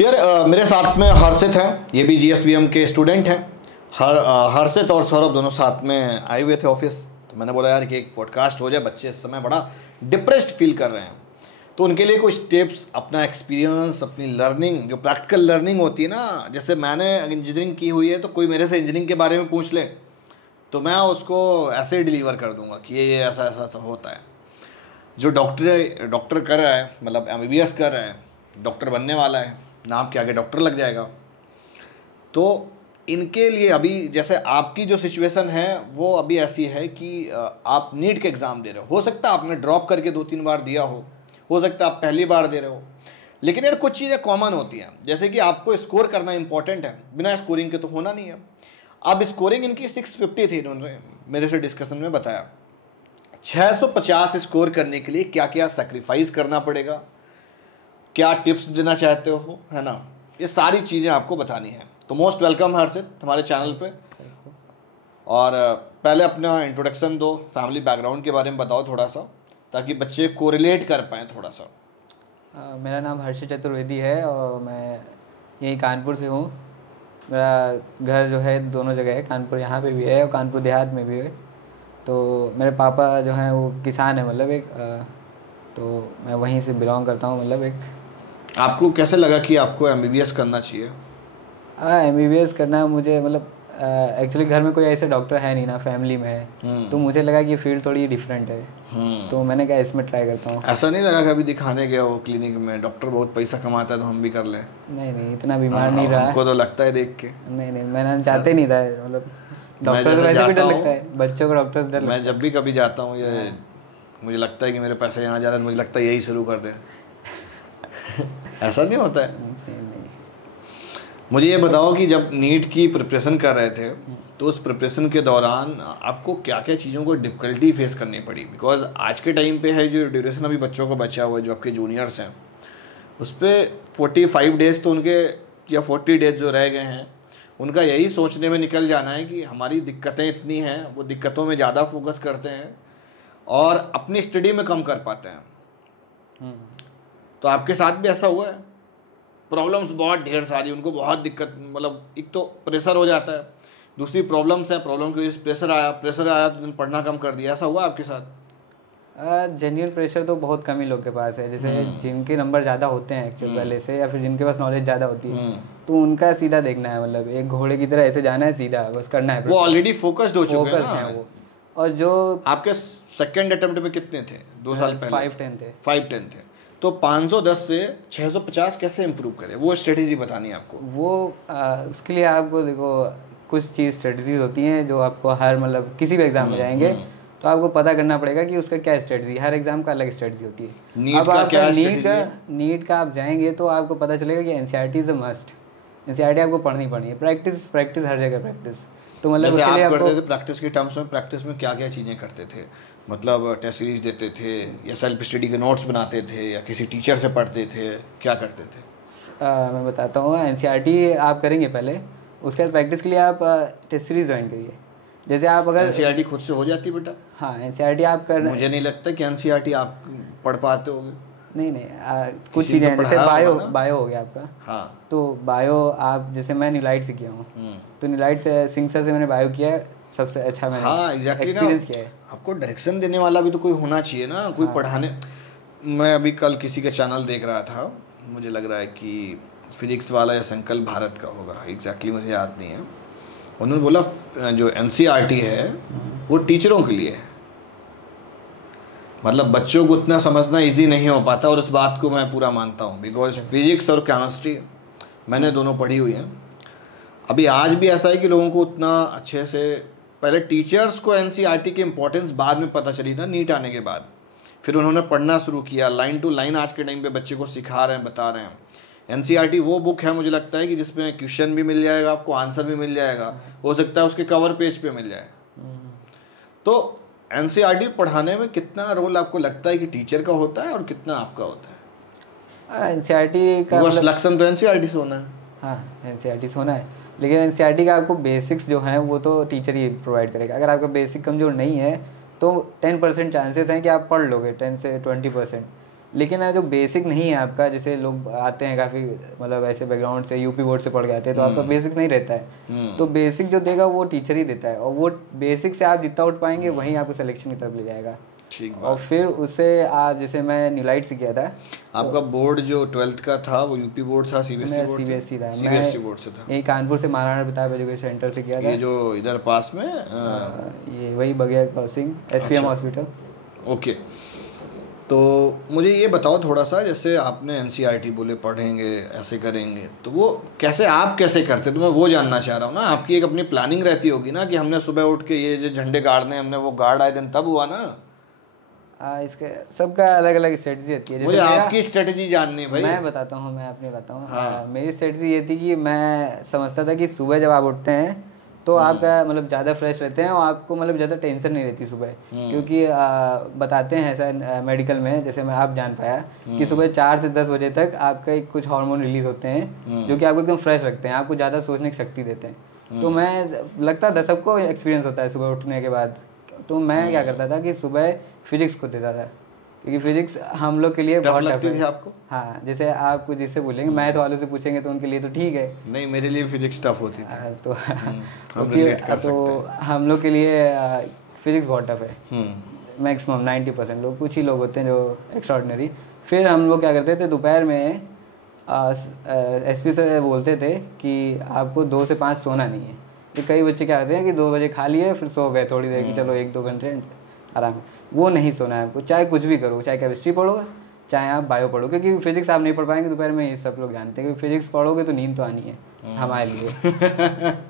तो यार मेरे साथ में हर्षित हैं, ये भी जीएसवीएम के स्टूडेंट हैं। हर्षित और सौरभ दोनों साथ में आए हुए थे ऑफिस। तो मैंने बोला यार कि एक पॉडकास्ट हो जाए, बच्चे इस समय बड़ा डिप्रेस्ड फील कर रहे हैं, तो उनके लिए कुछ टिप्स, अपना एक्सपीरियंस, अपनी लर्निंग, जो प्रैक्टिकल लर्निंग होती है ना, जैसे मैंने इंजीनियरिंग की हुई है तो कोई मेरे से इंजीनियरिंग के बारे में पूछ ले तो मैं उसको ऐसे डिलीवर कर दूंगा कि ये ऐसा ऐसा ऐसा होता है। जो डॉक्टर कर रहा है, मतलब एमबीबीएस कर रहा है, डॉक्टर बनने वाला है, नाम के आगे डॉक्टर लग जाएगा, तो इनके लिए अभी जैसे आपकी जो सिचुएशन है वो अभी ऐसी है कि आप नीट के एग्ज़ाम दे रहे हो सकता है आपने ड्रॉप करके 2-3 बार दिया हो सकता है आप पहली बार दे रहे हो, लेकिन यार कुछ चीज़ें कॉमन होती हैं, जैसे कि आपको स्कोर करना इंपॉर्टेंट है, बिना स्कोरिंग के तो होना नहीं है। अब स्कोरिंग इनकी 650 थी, इन्होंने मेरे से डिस्कशन में बताया। 650 स्कोर करने के लिए क्या क्या सेक्रीफाइस करना पड़ेगा, क्या टिप्स देना चाहते हो, है ना, ये सारी चीज़ें आपको बतानी है। तो मोस्ट वेलकम हर्षित हमारे चैनल पे। और पहले अपना इंट्रोडक्शन दो, फैमिली बैकग्राउंड के बारे में बताओ थोड़ा सा, ताकि बच्चे कोरिलेट कर पाएँ थोड़ा सा। मेरा नाम हर्षित चतुर्वेदी है और मैं यहीं कानपुर से हूँ। मेरा घर जो है दोनों जगह है, कानपुर यहाँ पे भी है और कानपुर देहात में भी है। तो मेरे पापा जो हैं वो किसान है, मतलब एक तो मैं वहीं से बिलोंग करता हूँ, मतलब एक। आपको कैसे लगा कि आपको एमबीबीएस करना चाहिए? एमबीबीएस करना मुझे, मतलब एक्चुअली घर में कोई ऐसे डॉक्टर है नहीं ना, फैमिली में है, तो मुझे लगा कि ये फील्ड थोड़ी डिफरेंट है, तो मैंने कहा इसमें ट्राई करता हूँ। ऐसा नहीं लगा कभी दिखाने गया हो क्लिनिक में, डॉक्टर बहुत पैसा कमाता है तो हम भी कर लें? नहीं, इतना बीमार नहीं रहा। हमको तो लगता है देख के। नहीं, मैंने चाहते नहीं था, मतलब डॉक्टर तो वैसे भी डर लगता है, बच्चों को डॉक्टर से डर लगता है। मैं जब भी कभी जाता हूँ ये मुझे लगता है कि मेरे पैसे यहाँ जा रहे हैं, मुझे लगता है यही शुरू कर दें। ऐसा नहीं होता है? मुझे ये बताओ कि जब नीट की प्रिपरेशन कर रहे थे तो उस प्रिपरेशन के दौरान आपको क्या क्या चीज़ों को डिफ़िकल्टी फेस करनी पड़ी? बिकॉज आज के टाइम पे है जो ड्यूरेशन अभी बच्चों को बचा हुआ है, जो आपके जूनियर्स हैं, उस पर 45 डेज़ तो उनके, या 40 डेज़ जो रह गए हैं, उनका यही सोचने में निकल जाना है कि हमारी दिक्कतें इतनी हैं, वो दिक्कतों में ज़्यादा फोकस करते हैं और अपनी स्टडी में कम कर पाते हैं। तो आपके साथ भी ऐसा हुआ है? प्रॉब्लम्स बहुत ढेर सारी, उनको बहुत दिक्कत, मतलब एक तो प्रेशर हो जाता है, दूसरी प्रॉब्लम्स है, प्रॉब्लम की वजह से प्रेशर आया तो पढ़ना कम कर दिया, ऐसा हुआ आपके साथ? जेन्युइन प्रेशर तो बहुत कम ही लोग के पास है, जैसे जिनके नंबर ज़्यादा होते हैं एक्चुअल पहले से, या फिर जिनके पास नॉलेज ज़्यादा होती है, तो उनका सीधा देखना है, मतलब एक घोड़े की तरह ऐसे जाना है सीधा, बस करना है। वो ऑलरेडी फोकस्ड हो चुके हैं ना वो। और जो आपके सेकंड अटेम्प्ट में कितने थे 2 साल पहले? 510 थे। तो 510 से 650 कैसे इम्प्रूव करें, वो स्ट्रेटेजी बतानी है आपको। वो उसके लिए आपको देखो कुछ चीज़ स्ट्रेटजीज होती हैं जो आपको हर, मतलब किसी भी एग्जाम में जाएंगे तो आपको पता करना पड़ेगा कि उसका क्या स्ट्रेटजी, हर एग्जाम का अलग स्ट्रेटजी होती है। नीट का क्या स्ट्रेटजी है? नीट का आप जाएंगे तो आपको पता चलेगा कि NCERT is a must. NCERT आपको पढ़नी है, प्रैक्टिस हर जगह प्रैक्टिस। तो मतलब जैसे आप करते थे प्रैक्टिस के टर्म्स में, प्रैक्टिस में क्या क्या चीज़ें करते थे? मतलब टेस्ट सीरीज देते थे, या सेल्फ स्टडी के नोट्स बनाते थे, या किसी टीचर से पढ़ते थे, क्या करते थे? मैं बताता हूँ। एनसीईआरटी आप करेंगे पहले, उसके बाद प्रैक्टिस के लिए आप टेस्ट सीरीज ज्वाइन करिए। जैसे आप अगर एनसीईआरटी खुद से हो जाती बेटा? हाँ, एनसीईआरटी आप कर, मुझे नहीं लगता कि एनसीईआरटी आप पढ़ पाते होगे। नहीं, कुछ चीज़ें हैं, जैसे बायो हो गया आपका। हाँ, तो बायो आप, जैसे मैं नीलाइट से किया हूँ, तो नीलाइट से सिंह सर से मैंने बायो किया है, सबसे अच्छा मैंने एक्सपीरियंस किया है। आपको डायरेक्शन देने वाला भी तो कोई होना चाहिए ना, कोई पढ़ाने। मैं अभी कल किसी के चैनल देख रहा था, मुझे लग रहा है कि फिजिक्स वाला या संकल्प भारत का होगा, एग्जैक्टली मुझे याद नहीं है। उन्होंने बोला जो एनसीईआरटी है वो टीचरों के लिए है, मतलब बच्चों को उतना समझना इजी नहीं हो पाता, और उस बात को मैं पूरा मानता हूँ, बिकॉज फिजिक्स और केमिस्ट्री मैंने दोनों पढ़ी हुई हैं। अभी आज भी ऐसा है कि लोगों को उतना अच्छे से, पहले टीचर्स को एनसीईआरटी की इम्पोर्टेंस बाद में पता चली था, नीट आने के बाद फिर उन्होंने पढ़ना शुरू किया, लाइन टू लाइन आज के टाइम पे बच्चे को सिखा रहे हैं, बता रहे हैं। एनसीईआरटी वो बुक है, मुझे लगता है कि जिसमें क्वेश्चन भी मिल जाएगा आपको, आंसर भी मिल जाएगा, हो सकता है उसके कवर पेज पे मिल जाए। तो एनसीईआरटी पढ़ाने में कितना रोल आपको लगता है कि टीचर का होता है और कितना आपका होता है? एनसीईआरटी का सिलेक्शन तो एनसीईआरटी से होना है। हाँ, एनसीईआरटी से होना है, लेकिन एनसीईआरटी का आपको बेसिक्स जो हैं वो तो टीचर ही प्रोवाइड करेगा। अगर आपका बेसिक कमज़ोर नहीं है तो 10% चांसेस हैं कि आप पढ़ लोगे, 10 से 20%। लेकिन जो बेसिक नहीं है आपका, जैसे लोग आते हैं काफ़ी मतलब ऐसे बैकग्राउंड से, यूपी बोर्ड से पढ़ के आते हैं, तो आपका बेसिक नहीं रहता है, तो बेसिक जो देगा वो टीचर ही देता है, और वो बेसिक से आप जितना उठ पाएंगे वहीं आपको सिलेक्शन की तरफ ले जाएगा। ठीक और फिर उससे आप, जैसे मैं न्यूलाइट से किया था। आपका बोर्ड जो 12th का था वो यूपी बोर्ड था, सीबीएसई बोर्ड था? सीबीएसई था। सीबीएसई बोर्ड से था। यही कानपुर से महाराणा प्रताप एजुकेशन सेंटर से किया था। ये जो इधर पास में ये वही बगिया क्रॉसिंग एसपीएम हॉस्पिटल। ओके, तो मुझे ये बताओ थोड़ा सा, जैसे आपने एनसीईआरटी बोले पढ़ेंगे ऐसे करेंगे, तो वो कैसे, आप कैसे करते, तो मैं वो जानना चाह रहा हूँ ना। आपकी एक अपनी प्लानिंग रहती होगी ना कि हमने सुबह उठ के ये जो झंडे गाड़ने, हमने वो गार्ड आए दिन तब हुआ ना। इसके सबका अलग अलग स्ट्रेटजी रहती है। मुझे आपकी स्ट्रेटजी जाननी है भाई। मैं बताता हूँ, मैं अपनी बताता हूँ। मेरी स्ट्रेटजी ये थी कि मैं समझता था कि सुबह जब आप उठते हैं तो आपका मतलब ज़्यादा फ्रेश रहते हैं और आपको मतलब ज़्यादा टेंशन नहीं रहती सुबह, क्योंकि बताते हैं ऐसा मेडिकल में, जैसे मैं आप जान पाया कि सुबह 4 से 10 बजे तक आपका कुछ हार्मोन रिलीज होते हैं जो कि आपको एकदम फ्रेश रखते हैं, आपको ज़्यादा सोचने की शक्ति देते हैं। तो मैं, लगता था सबको एक्सपीरियंस होता है सुबह उठने के बाद, तो मैं क्या करता था कि सुबह फिजिक्स को देता था, क्योंकि फिजिक्स हम लोग के लिए बहुत टफ है। आपको? हाँ, जैसे आप कुछ जिससे बोलेंगे, मैथ वालों से पूछेंगे तो उनके लिए तो ठीक है, नहीं मेरे लिए फिजिक्स टफ होती थी। तो तो हम लोग के लिए फिजिक्स बहुत टफ है। मैक्सिमम 90% लोग, कुछ ही लोग होते हैं जो एक्स्ट्राऑर्डिनरी। फिर हम लोग क्या करते थे, दोपहर में एसपी से बोलते थे कि आपको 2 से 5 सोना नहीं है। तो कई बच्चे क्या करते हैं कि 2 बजे खा लिए फिर सो गए थोड़ी देर की, चलो 1-2 घंटे आराम। वो नहीं सोना है आपको, चाहे कुछ भी करो, चाहे केमिस्ट्री पढ़ो चाहे आप बायो पढ़ो, क्योंकि फिजिक्स आप नहीं पढ़ पाएंगे दोपहर में, ये सब लोग जानते हैं कि फिजिक्स पढ़ोगे तो नींद तो आनी है हमारे लिए।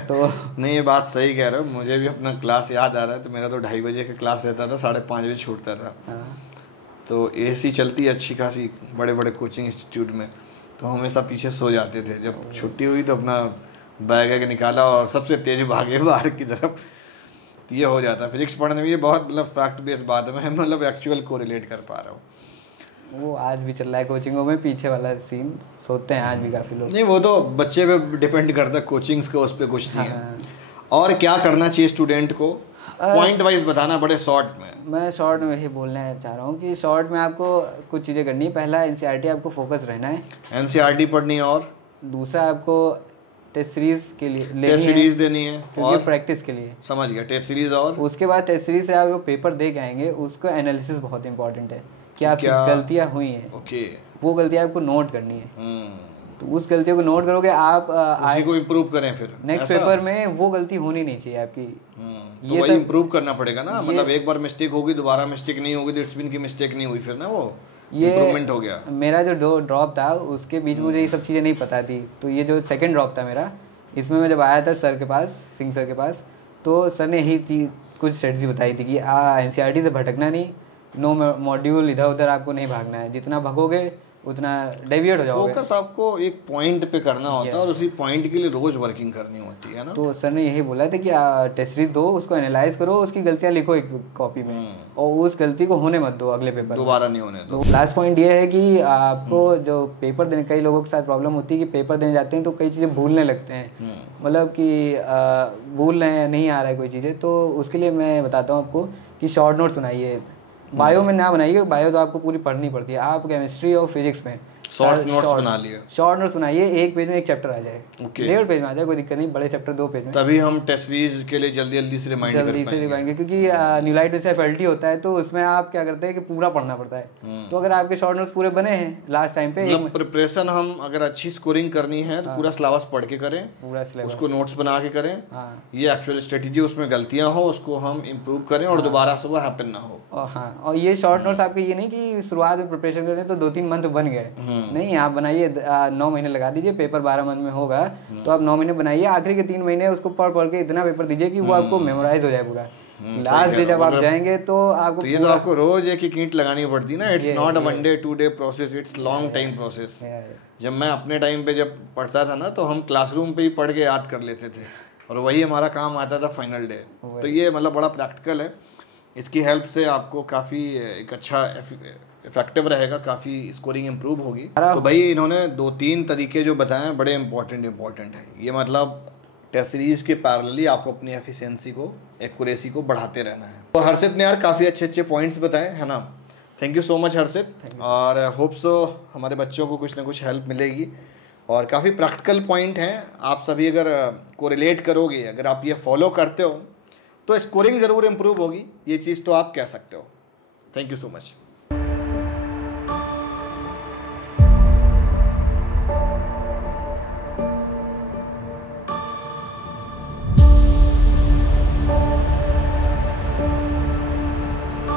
तो नहीं, ये बात सही कह रहे हो। मुझे भी अपना क्लास याद आ रहा है, तो मेरा तो 2:30 बजे का क्लास रहता था, 5:30 बजे छूटता था। तो एसी चलती है अच्छी खासी बड़े बड़े कोचिंग इंस्टीट्यूट में, तो हमेशा पीछे सो जाते थे। जब छुट्टी हुई तो अपना बैग वैग निकाला और सबसे तेज भागे बाहर की तरफ। तो ये हो जाता है फिजिक्स पढ़ने में। ये बहुत मतलब फैक्ट बेस्ड बात है, मैं मतलब एक्चुअल को रिलेट कर पा रहा हूँ। वो आज भी चल रहा है कोचिंगों में, पीछे वाला सीन सोते हैं आज भी काफ़ी लोग। नहीं, वो तो बच्चे पे डिपेंड करता है, कोचिंग्स का उस पर कुछ नहीं है। और क्या करना चाहिए स्टूडेंट को, पॉइंट वाइज बताना बड़े शॉर्ट में। मैं शॉर्ट में ही बोलना चाह रहा हूँ कि शॉर्ट में आपको कुछ चीज़ें करनी है। पहला, एनसीईआरटी आपको फोकस रहना है, एनसीईआरटी पढ़नी है। और दूसरा, आपको टेस्ट सीरीज के लिए टेस्ट सीरीज देनी है और प्रैक्टिस के लिए। समझ गया, टेस्ट सीरीज। और उसके बाद टेस्ट सीरीज से आप जो पेपर दे के आएंगे उसको एनालिसिस बहुत इंपॉर्टेंट है कि आपकी गलतियाँ हुई हैं। ओके, वो गलतियाँ आपको नोट करनी है। तो उस गलतियों को नोट करोगे आप, उसी को इम्प्रूव करें। फिर नेक्स्ट पेपर में वो गलती होनी नहीं चाहिए आपकी। तो वही इम्प्रूव करना पड़ेगा ना, मतलब एक बार मिस्टेक होगी, दोबारा मिस्टेक नहीं होगी, डस्टबिन की मिस्टेक नहीं हुई, फिर ना वो इम्प्रूवमेंट हो गया। मेरा जो ड्रॉप था उसके बीच में मुझे ये सब चीज़ें नहीं पता थी, तो ये जो सेकंड ड्रॉप था मेरा, इसमें मैं जब आया था सर के पास, सिंह सर के पास, तो सर ने यही कुछ स्ट्रेटजी बताई थी कि एनसीईआरटी से भटकना नहीं, नो मॉड्यूल इधर उधर आपको नहीं भागना है, जितना भागोगे उतना डेविएट हो जाओगे। फोकस आपको एक पॉइंट पे करना होता है और उसी पॉइंट के लिए रोज वर्किंग करनी होती है ना। तो सर ने यही बोला था कि टेस्ट सीरीज दो, उसको एनालाइज करो, उसकी गलतियां लिखो एक कॉपी में, और उस गलती को होने मत दो अगले पेपर दोबारा नहीं होने दो। तो लास्ट पॉइंट ये है कि आपको जो पेपर देने, कई लोगों के साथ प्रॉब्लम होती है कि पेपर देने जाते हैं तो कई चीज़ें भूलने लगते हैं, मतलब कि भूल रहे नहीं आ रहा है कोई चीज़ें, तो उसके लिए मैं बताता हूँ आपको कि शॉर्ट नोट्स बनाइए। बायो में ना बनाइए, बायो तो आपको पूरी पढ़नी पड़ती है, आप केमिस्ट्री और फिजिक्स में शॉर्ट नोट्स बना लिए। शॉर्ट नोट्स बनाइए, एक पेज में एक चैप्टर आ जाए, 1.5 पेज में आ जाए, कोई दिक्कत नहीं, बड़े चैप्टर 2 पेज में। तभी हम टेस्ट सीरीज के लिए जल्दी से रिमाइंड कर पाएंगे, क्योंकि न्यूलाइट में से एफएलटी होता है, तो उसमें आप क्या करते हैं कि पूरा पढ़ना पड़ता है। तो अगर आपके शॉर्ट नोट्स पूरे बने हैं लास्ट टाइम पे, मतलब प्रिपरेशन हम अगर अच्छी स्कोरिंग करनी है तो पूरा सिलेबस पढ़ के करें, पूरा सिलेबस, उसको नोट्स बना के करें। ये एक्चुअल स्ट्रेटेजी, उसमें गलतियां हो उसको हम इम्प्रूव करें और दोबारा से वो हैपन ना हो। और ये शॉर्ट नोट्स आपके ये नहीं कि शुरुआत में प्रिपरेशन करें तो 2-3 मंथ बन गए, नहीं, आप बनाइए 9 महीने लगा दीजिए, पेपर 12 मंथ में होगा तो आप 9 महीने बनाइए, आखिरी के 3 महीने उसको पढ़ के इतना पेपर दीजिए कि वो आपको मेमोराइज हो जाए पूरा। लास्ट डे जब आप जाएंगे तो आपको तो ये तो आपको रोज एक ईंट लगानी पड़ती ना। It's not a 1 day 2 day process, it's long time process. जब मैं अपने टाइम पे जब पढ़ता था ना तो हम क्लासरूम पे ही पढ़ के याद कर लेते थे और वही हमारा काम आता था फाइनल डे। तो ये मतलब बड़ा प्रैक्टिकल है, इसकी हेल्प से आपको काफ़ी एक अच्छा इफेक्टिव रहेगा, काफ़ी स्कोरिंग इम्प्रूव होगी। तो भाई इन्होंने 2-3 तरीके जो बताए हैं बड़े इंपॉर्टेंट है। ये मतलब टेस्ट सीरीज के पैरेलली आपको अपनी एफिशिएंसी को, एक्यूरेसी को बढ़ाते रहना है। तो हर्षित ने यार काफ़ी अच्छे पॉइंट्स बताए, है ना। थैंक यू सो मच हर्षित, और होप सो हमारे बच्चों को कुछ ना कुछ हेल्प मिलेगी। और काफ़ी प्रैक्टिकल पॉइंट हैं, आप सभी अगर को रिलेट करोगे, अगर आप ये फॉलो करते हो तो स्कोरिंग ज़रूर इम्प्रूव होगी, ये चीज़ तो आप कह सकते हो। Thank you so much.